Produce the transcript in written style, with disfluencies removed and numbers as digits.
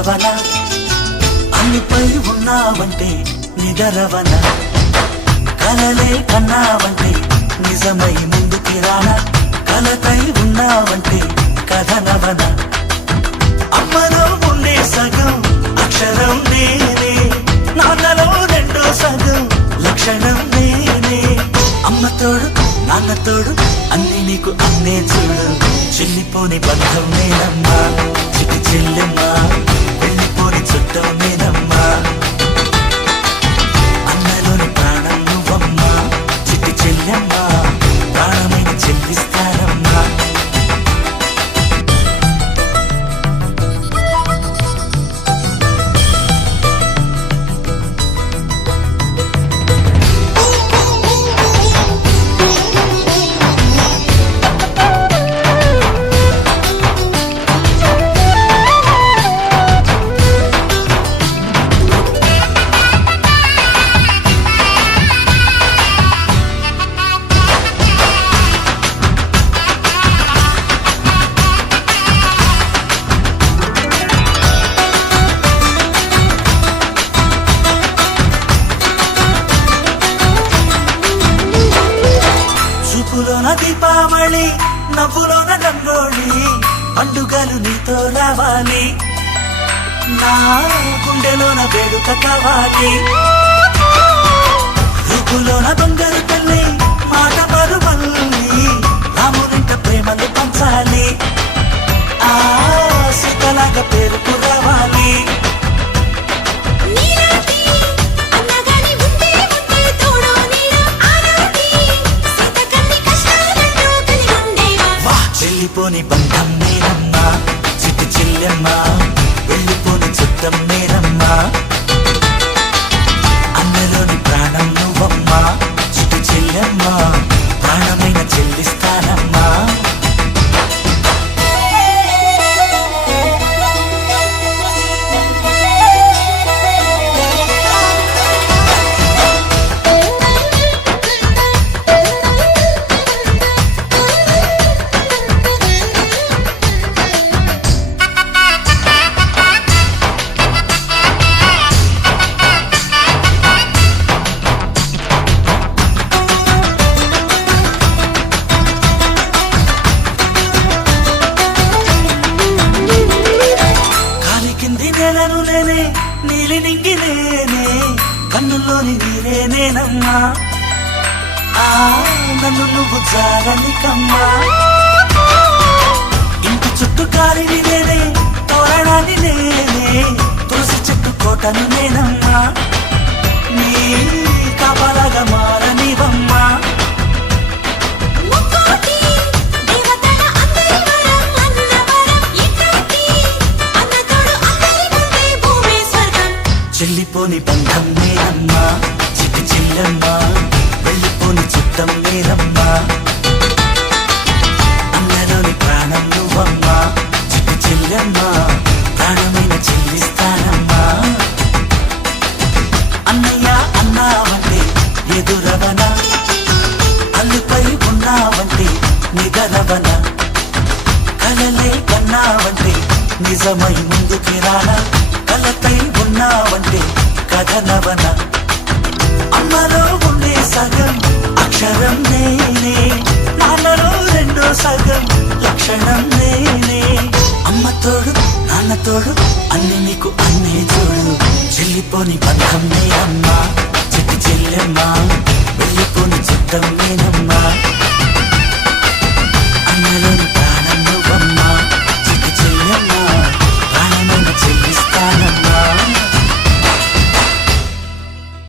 ఎదురవన అన్నిపై ఉన్నావంటే నిదరవన కలలే కన్నావంటే నిజమై ముందుకి రానా కలతై ఉన్నావంటే కథనవన అమ్మలో ఉండే సగం అక్షరం నేనే నాన్నలో రెండో సగం లక్షణం నేనే అమ్మ తోడు నాన్న తోడు అన్ని నీకు అన్నే చూడు చెల్లిపోని బంధం నేనమ్మా చిటి చెల్లెమ్మా వెళ్ళిపోని చుట్టం నేనమ్మా అన్నలోని ప్రాణం నువ్వమ్మా చిటి చెల్లెమ్మా ప్రాణమైన చెల్లిస్తారమ్మా చూపులోన దీపావళి నవ్వులోన రంగోళి పండుగలు నీతో రావాలి నా గుండెలోన వేడుక కావాలి రూపులోన బంగారు తల్లి మాట పరువల్లి రామునింట ప్రేమలు పంచాలి ఆ సీతలాగా పేరుకు రావాలి వెళ్ళిపోని బంధం నేనమ్మా చిట్టి చెల్లెమ్మా వెళ్ళిపోని చుట్టం నేనమ్మా అన్నలోని ప్రాణం నువ్వమ్మా చిట్టి చెల్లెమ్మా ప్రాణమైన చెల్లిస్తానమ్మా నేలను నేనే నీలి నింగి నేనే కన్నుల్లోని నీరే నేనమ్మా ఆ నన్ను నువ్వు జారనికమ్మా ఇంటి చుట్టూ కాలిని నేనే తోరణాన్ని నేనే తులసి చెట్టు కోటను నేనమ్మా నీ కాపలాగా మారనివమ్మా చెల్లిపోని బంధం నేనమ్మా చిట్టి చెల్లెమ్మా వెళ్ళిపోని చుట్టం నేనమ్మా అన్నలోని ప్రాణం నువ్వమ్మా చిట్టి చెల్లెమ్మా ప్రాణమైన చెల్లిస్తానమ్మా అన్నయ్య అన్నావంటే ఎదురవన అల్లుపై ఉన్నావంటే నిగరవన కలలే కన్నావంటే నిజమై ముందుకి రానా కలతై ఉన్నావంటే కథనవన అమ్మలో ఉండే సగం అక్షరం నేనే నాన్నలో రెండో సగం లక్షణం నేనే అమ్మ తోడు నాన్న తోడు అన్ని నీకు అన్నే చూడు చెల్లిపోని బంధం నేనమ్మా చిట్టి చెల్లెమ్మా వెళ్ళిపోని చుట్టం నేనమ్మా